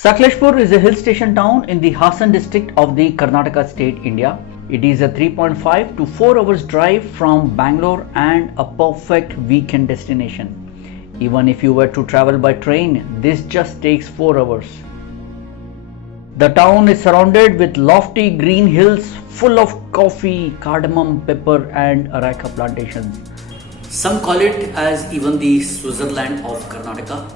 Sakleshpur is a hill station town in the Hassan district of the Karnataka state, India. It is a 3.5 to 4 hours drive from Bangalore and a perfect weekend destination. Even if you were to travel by train, this just takes 4 hours. The town is surrounded with lofty green hills full of coffee, cardamom, pepper and areca plantations. Some call it as even the Switzerland of Karnataka.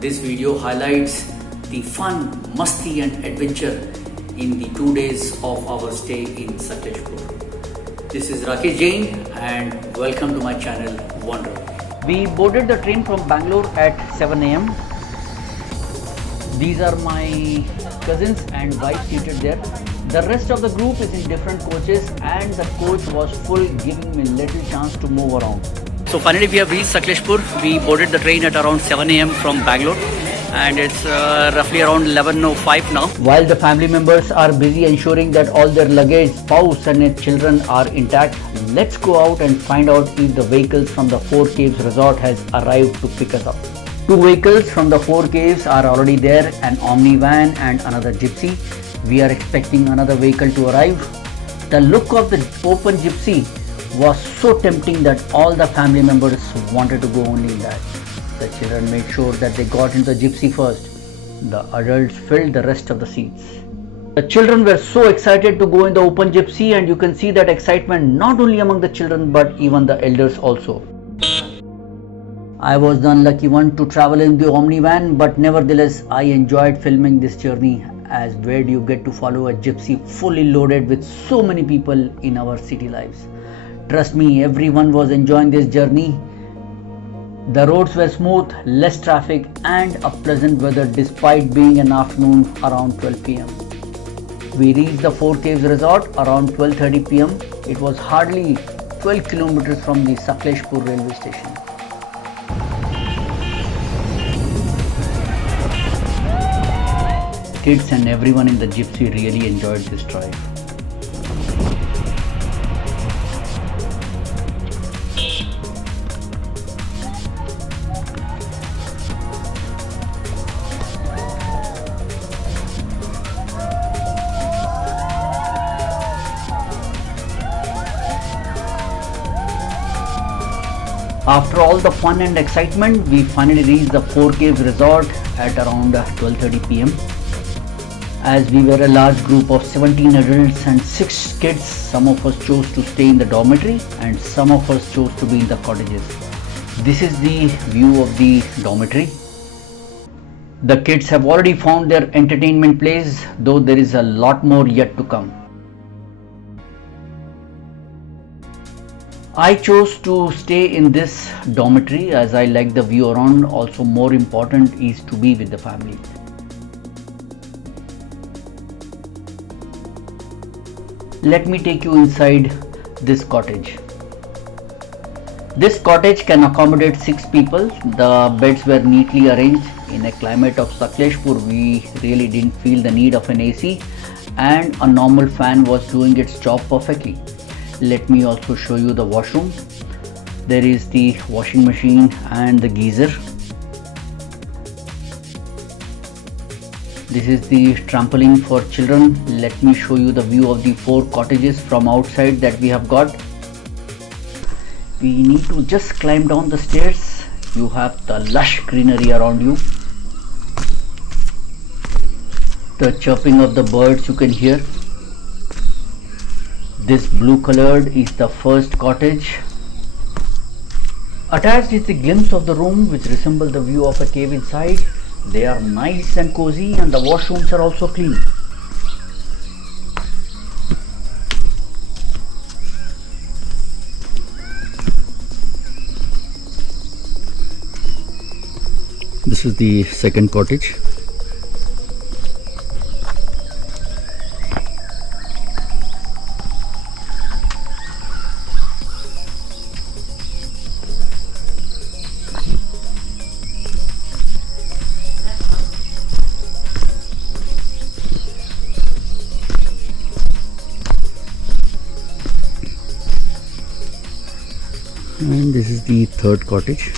This video highlights the fun, Masti and adventure in the 2 days of our stay in Sakleshpur. This is Rakesh Jain and welcome to my channel Wonder. We boarded the train from Bangalore at 7 am. These are my cousins and wife seated there. The rest of the group is in different coaches and the coach was full, giving me little chance to move around. So finally we have reached Sakleshpur. We boarded the train at around 7 am from Bangalore and it's roughly around 11:05 now. While the family members are busy ensuring that all their luggage, spouse and children are intact, let's go out and find out if the vehicles from the Four Caves resort has arrived to pick us up. 2 vehicles from the Four Caves are already there, an Omni van and another Gypsy. We are expecting another vehicle to arrive. The look of the open Gypsy was so tempting that all the family members wanted to go only in that. The children made sure that they got into the Gypsy first. The adults filled the rest of the seats. The children were so excited to go in the open Gypsy, and you can see that excitement not only among the children but even the elders also. I was the unlucky one to travel in the Omni van, but nevertheless I enjoyed filming this journey, as where do you get to follow a Gypsy fully loaded with so many people in our city lives. Trust me, everyone was enjoying this journey. The roads were smooth, less traffic and a pleasant weather despite being an afternoon around 12 pm. We reached the Four Caves resort around 12:30 pm. It was hardly 12 kilometers from the Sakleshpur railway station. Kids and everyone in the Gypsy really enjoyed this drive. After all the fun and excitement, we finally reached the Four Caves resort at around 12:30 pm. As we were a large group of 17 adults and 6 kids, some of us chose to stay in the dormitory and some of us chose to be in the cottages. This is the view of the dormitory. The kids have already found their entertainment place, though there is a lot more yet to come. I chose to stay in this dormitory as I like the view around. Also, more important is to be with the family. Let me take you inside this cottage. This cottage can accommodate 6 people. The beds were neatly arranged. In a climate of Sakleshpur, we really didn't feel the need of an AC, and a normal fan was doing its job perfectly. Let me also show you the washroom. There is the washing machine and the geyser. This is the trampoline for children. Let me show you the view of the 4 cottages from outside that we have got. We need to just climb down the stairs. You have the lush greenery around you. The chirping of the birds you can hear. This blue colored is the first cottage. Attached is the glimpse of the room which resemble the view of a cave inside. They are nice and cozy and the washrooms are also clean. This is the second cottage. And this is the third cottage.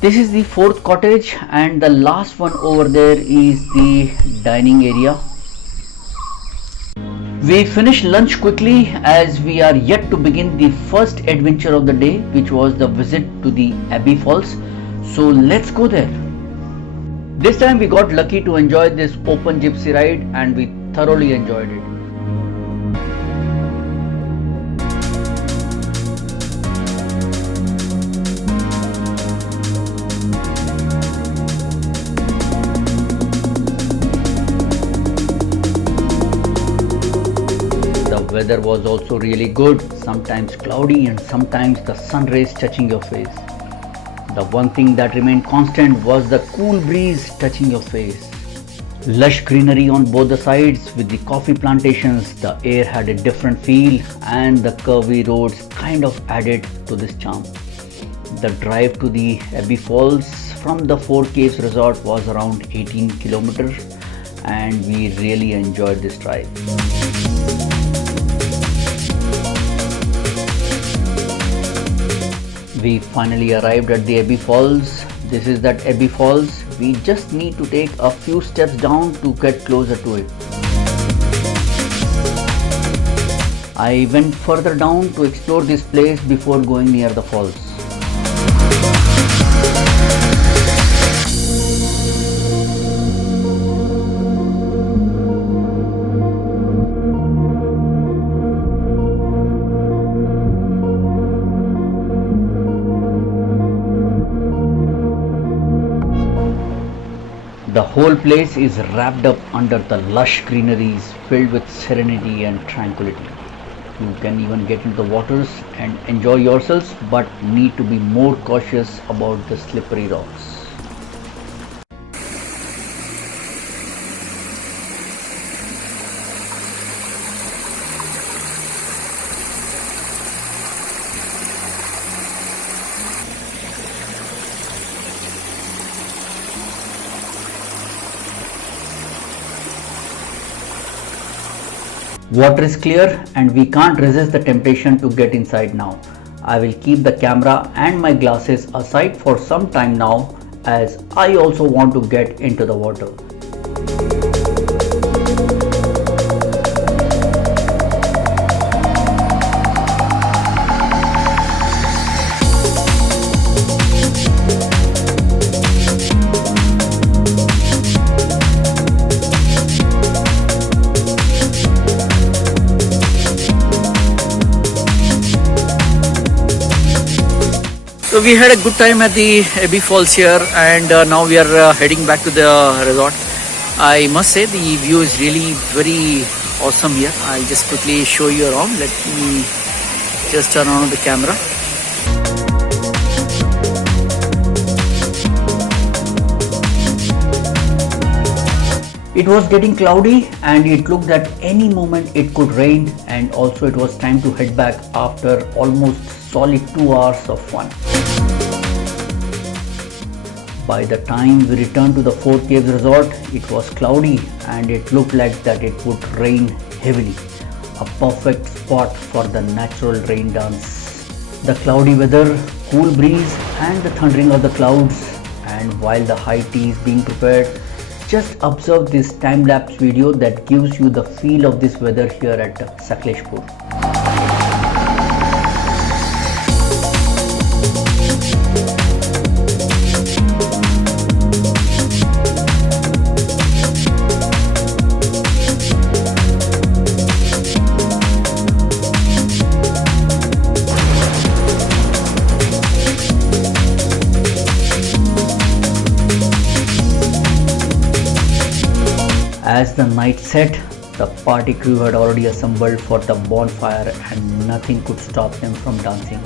This is the fourth cottage, and the last one over there is the dining area. We finished lunch quickly as we are yet to begin the first adventure of the day, which was the visit to the Abbi Falls. So let's go there. This time we got lucky to enjoy this open gypsy ride, and we thoroughly enjoyed it. The weather was also really good, sometimes cloudy and sometimes the sun rays touching your face. The one thing that remained constant was the cool breeze touching your face. Lush greenery on both the sides with the coffee plantations, the air had a different feel and the curvy roads kind of added to this charm. The drive to the Abbi Falls from the Four Caves resort was around 18 kilometers and we really enjoyed this drive. We finally arrived at the Abbi Falls. This is that Abbi Falls. We just need to take a few steps down to get closer to it. I went further down to explore this place before going near the falls. The whole place is wrapped up under the lush greeneries filled with serenity and tranquility. You can even get into the waters and enjoy yourselves, but need to be more cautious about the slippery rocks. Water is clear and we can't resist the temptation to get inside now. I will keep the camera and my glasses aside for some time now as I also want to get into the water. So we had a good time at the Abbi Falls here and now we are heading back to the resort. I must say the view is really very awesome here. I'll just quickly show you around. Let me just turn on the camera. It was getting cloudy and it looked that any moment it could rain, and also it was time to head back after almost solid 2 hours of fun. By the time we returned to the Four Caves resort, it was cloudy and it looked like that it would rain heavily. A perfect spot for the natural rain dance. The cloudy weather, cool breeze and the thundering of the clouds, and while the high tea is being prepared, just observe this time-lapse video that gives you the feel of this weather here at Sakleshpur. As the night set, the party crew had already assembled for the bonfire and nothing could stop them from dancing.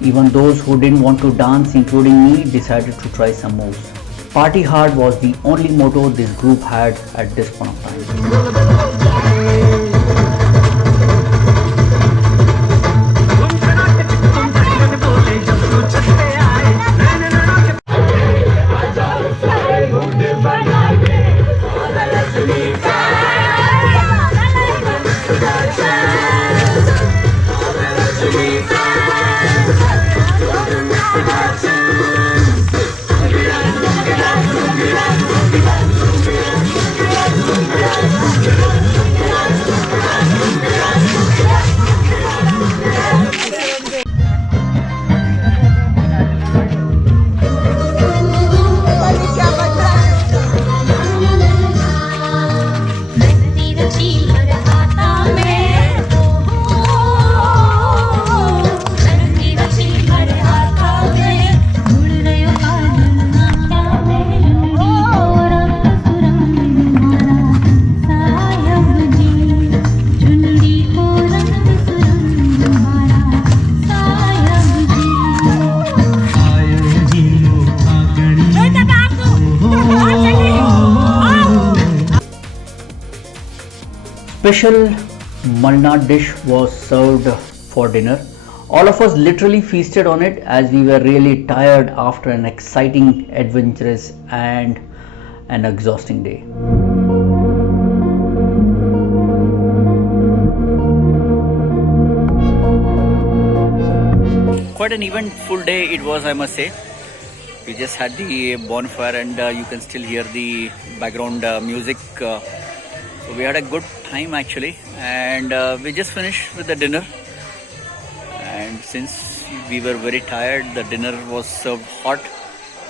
Even those who didn't want to dance, including me, decided to try some moves. Party hard was the only motto this group had at this point of time. special Malnad dish was served for dinner. All of us literally feasted on it as we were really tired after an exciting, adventurous and an exhausting day. Quite an eventful day it was, I must say. We just had the bonfire and you can still hear the background music. So we had a good time actually, and we just finished with the dinner. And since we were very tired, the dinner was served hot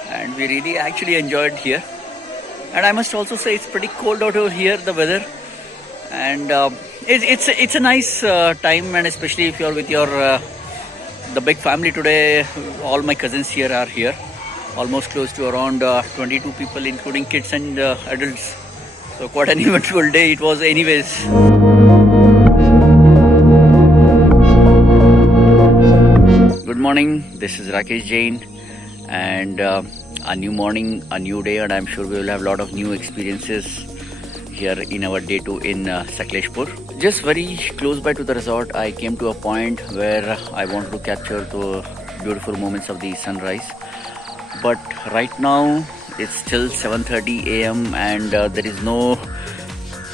and we really actually enjoyed here. And I must also say it's pretty cold out over here, the weather. And it's a nice time, and especially if you're with your the big family today. All my cousins here are here, almost close to around 22 people, including kids and adults. So quite an eventful day it was anyways. Good morning, this is Rakesh Jain, and a new morning, a new day, and I'm sure we will have a lot of new experiences here in our day 2 in Sakleshpur. Just very close by to the resort, I came to a point where I wanted to capture the beautiful moments of the sunrise. But right now it's still 7:30 a.m. and there is no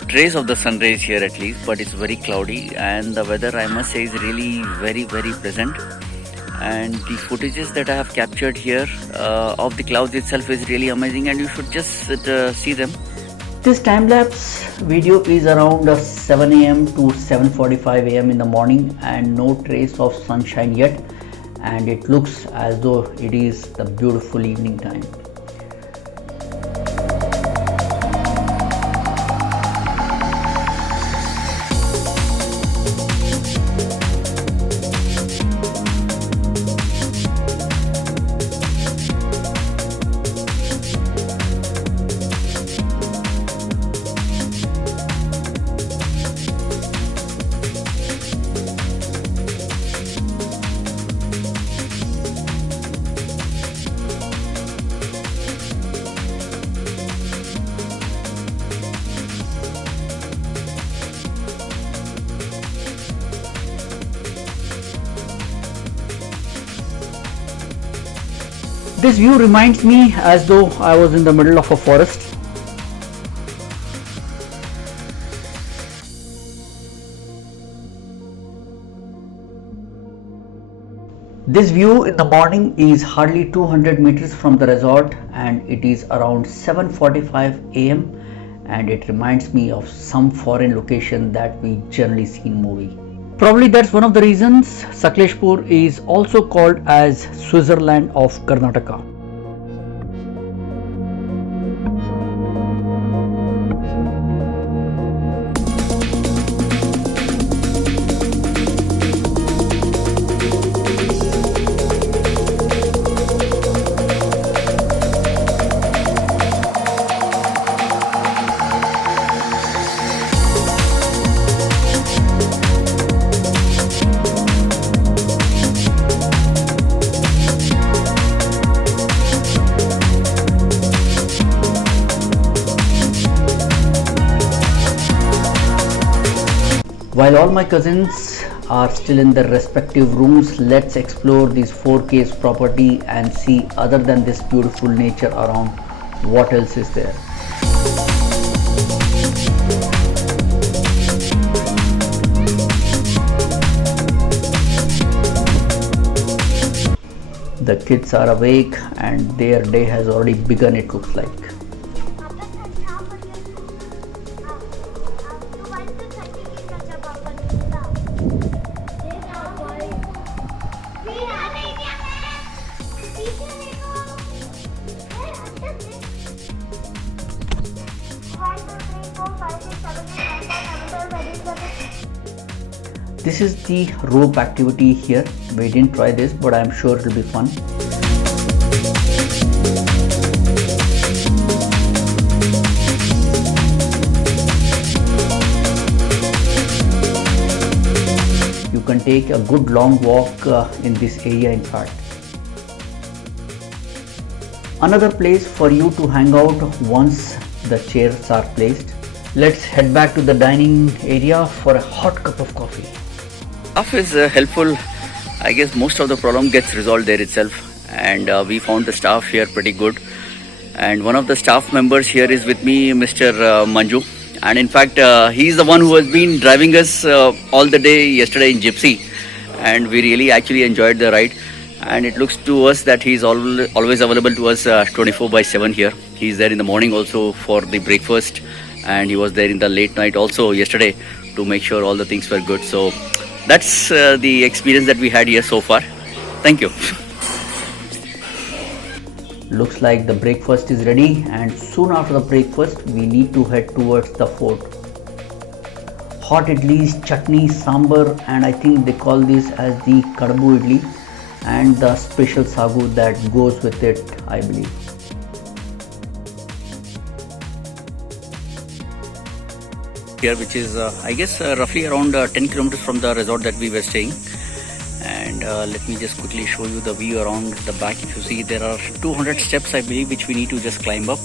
trace of the sun rays here at least, but it's very cloudy, and the weather, I must say, is really very pleasant. And the footages that I have captured here of the clouds itself is really amazing, and you should just see them. This time-lapse video is around 7 a.m. to 7:45 a.m. in the morning, and no trace of sunshine yet, and it looks as though it is the beautiful evening time. This view reminds me as though I was in the middle of a forest. This view in the morning is hardly 200 meters from the resort, and it is around 7:45 a.m. and it reminds me of some foreign location that we generally see in movie. Probably that's one of the reasons Sakleshpur is also called as Switzerland of Karnataka. While all my cousins are still in their respective rooms, let's explore this 4K's property and see, other than this beautiful nature around, what else is there. The kids are awake and their day has already begun, it looks like. This is the rope activity here. We didn't try this, but I'm sure it will be fun. You can take a good long walk in this area, in fact. Another place for you to hang out once the chairs are placed Let's head back to the dining area for a hot cup of coffee. Staff is helpful. I guess most of the problem gets resolved there itself, and we found the staff here pretty good. And one of the staff members here is with me, Mr. Manju, and in fact he's the one who has been driving us all the day yesterday in Gypsy, and we really actually enjoyed the ride. And it looks to us that he's always available to us 24/7 here. He's there in the morning also for the breakfast, and he was there in the late night also yesterday to make sure all the things were good. So that's the experience that we had here so far. Thank you. Looks like the breakfast is ready, and soon after the breakfast we need to head towards the fort. Hot idlis, chutney, sambar, and I think they call this as the kadabu idli, and the special sagu that goes with it, I believe. Here, which is I guess roughly around 10 kilometers from the resort that we were staying. And let me just quickly show you the view around the back. If you see, there are 200 steps, I believe, which we need to just climb up.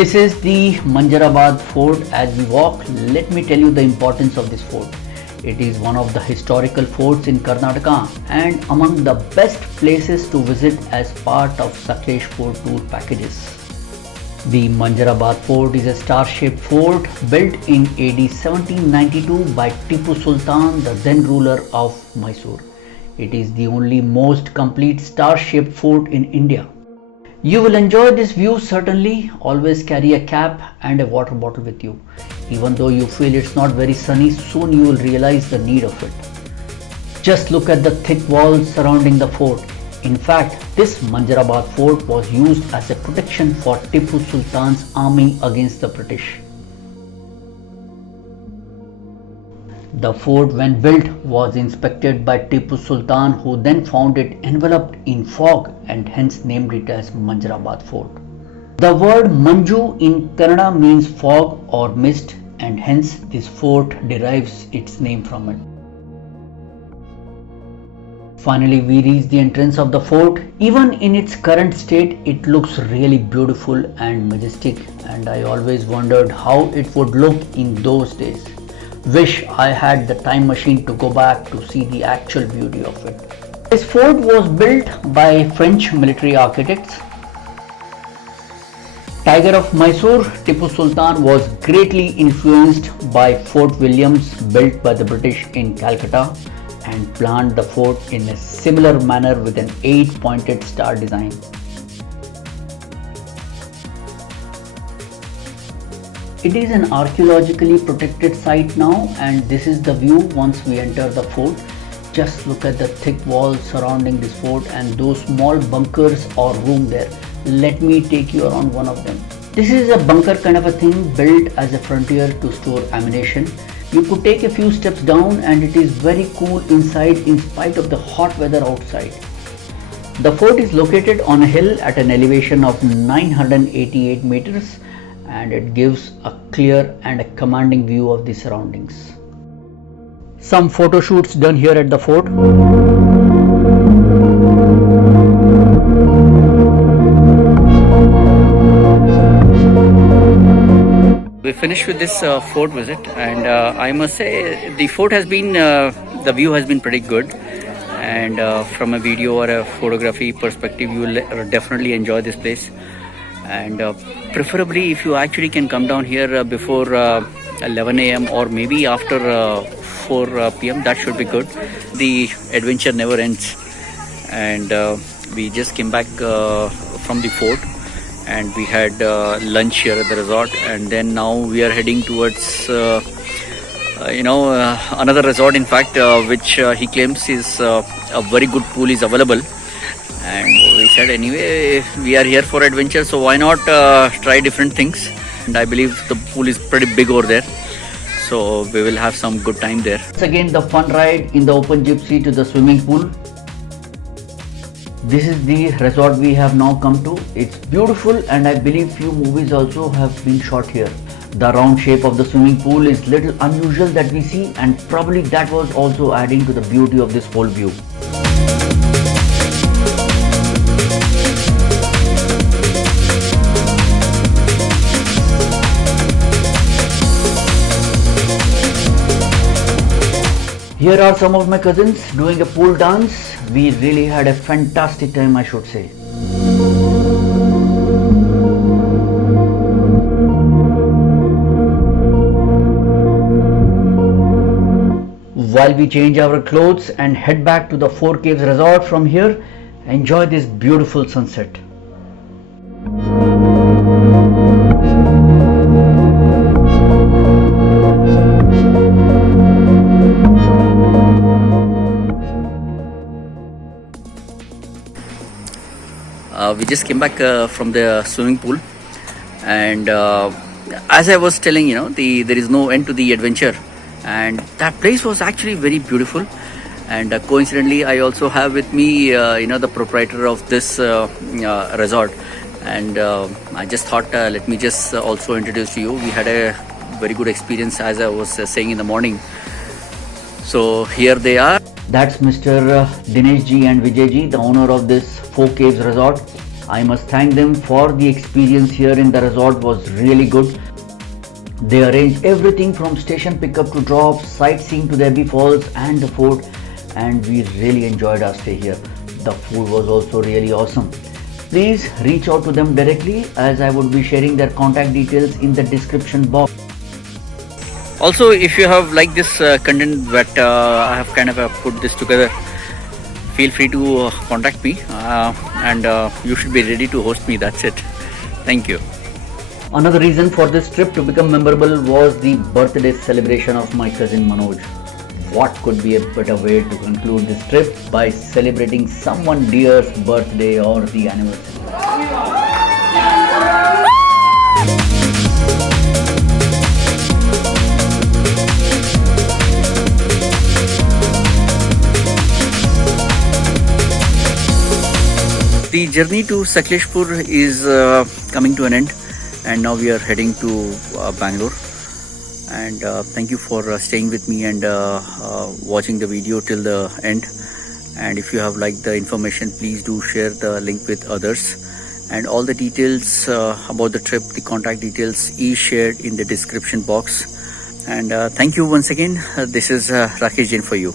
This is the Manjarabad fort. As we walk, let me tell you the importance of this fort. It is one of the historical forts in Karnataka and among the best places to visit as part of Sakleshpur tour packages. The Manjarabad fort is a star-shaped fort built in AD 1792 by Tipu Sultan, the then ruler of Mysore. It is the only most complete star-shaped fort in India. You will enjoy this view certainly. Always carry a cap and a water bottle with you. Even though you feel it's not very sunny, soon you will realize the need of it. Just look at the thick walls surrounding the fort. In fact, this Manjarabad fort was used as a protection for Tipu Sultan's army against the British. The fort, when built, was inspected by Tipu Sultan, who then found it enveloped in fog and hence named it as Manjarabad Fort. The word Manju in Kannada means fog or mist, and hence this fort derives its name from it. Finally, we reach the entrance of the fort. Even in its current state, it looks really beautiful and majestic, and I always wondered how it would look in those days. Wish I had the time machine to go back to see the actual beauty of it. This fort was built by French military architects. Tiger of Mysore, Tipu Sultan was greatly influenced by Fort Williams, built by the British in Calcutta, and planned the fort in a similar manner with an 8-pointed star design. It is an archaeologically protected site now, and this is the view once we enter the fort. Just look at the thick walls surrounding this fort and those small bunkers or room there. Let me take you around one of them. This is a bunker kind of a thing built as a frontier to store ammunition. You could take a few steps down and it is very cool inside in spite of the hot weather outside. The fort is located on a hill at an elevation of 988 meters, and it gives a clear and a commanding view of the surroundings. Some photo shoots done here at the fort. We finished with this fort visit, and I must say the fort has been, the view has been pretty good, and from a video or a photography perspective you will definitely enjoy this place. And preferably if you actually can come down here before 11 a.m. or maybe after 4 p.m. that should be good. The adventure never ends, and we just came back from the fort and we had lunch here at the resort, and then now we are heading towards another resort, in fact, which he claims is a very good pool is available. And we said anyway we are here for adventure, so why not try different things. And I believe the pool is pretty big over there, so we will have some good time there. Once again, the fun ride in the open gypsy to the swimming pool. This is the resort we have now come to. It's beautiful, and I believe few movies also have been shot here. The round shape of the swimming pool is little unusual that we see, and probably that was also adding to the beauty of this whole view. Here are some of my cousins doing a pool dance. We really had a fantastic time, I should say. While we change our clothes and head back to the Four Caves Resort from here, enjoy this beautiful sunset. We just came back from the swimming pool, and as I was telling, there is no end to the adventure, and that place was actually very beautiful. And coincidentally, I also have with me, the proprietor of this resort, and I just thought, let me just also introduce to you. We had a very good experience, as I was saying in the morning. So here they are. That's Mr. Dinesh ji and Vijay ji, the owner of this Four Caves Resort. I must thank them for the experience here in the resort was really good. They arranged everything from station pickup to drop, sightseeing to the Abbi Falls and the fort, and we really enjoyed our stay here. The food was also really awesome. Please reach out to them directly, as I would be sharing their contact details in the description box. Also, if you have liked this content that I have kind of put this together, feel free to contact me, and you should be ready to host me. That's it. Thank you. Another reason for this trip to become memorable was the birthday celebration of my cousin Manoj. What could be a better way to conclude this trip by celebrating someone dear's birthday or the anniversary? The journey to Sakleshpur is coming to an end, and now we are heading to Bangalore. And thank you for staying with me and watching the video till the end. And if you have liked the information, please do share the link with others. And all the details about the trip, the contact details is shared in the description box. And thank you once again. This is Rakesh Jain for you.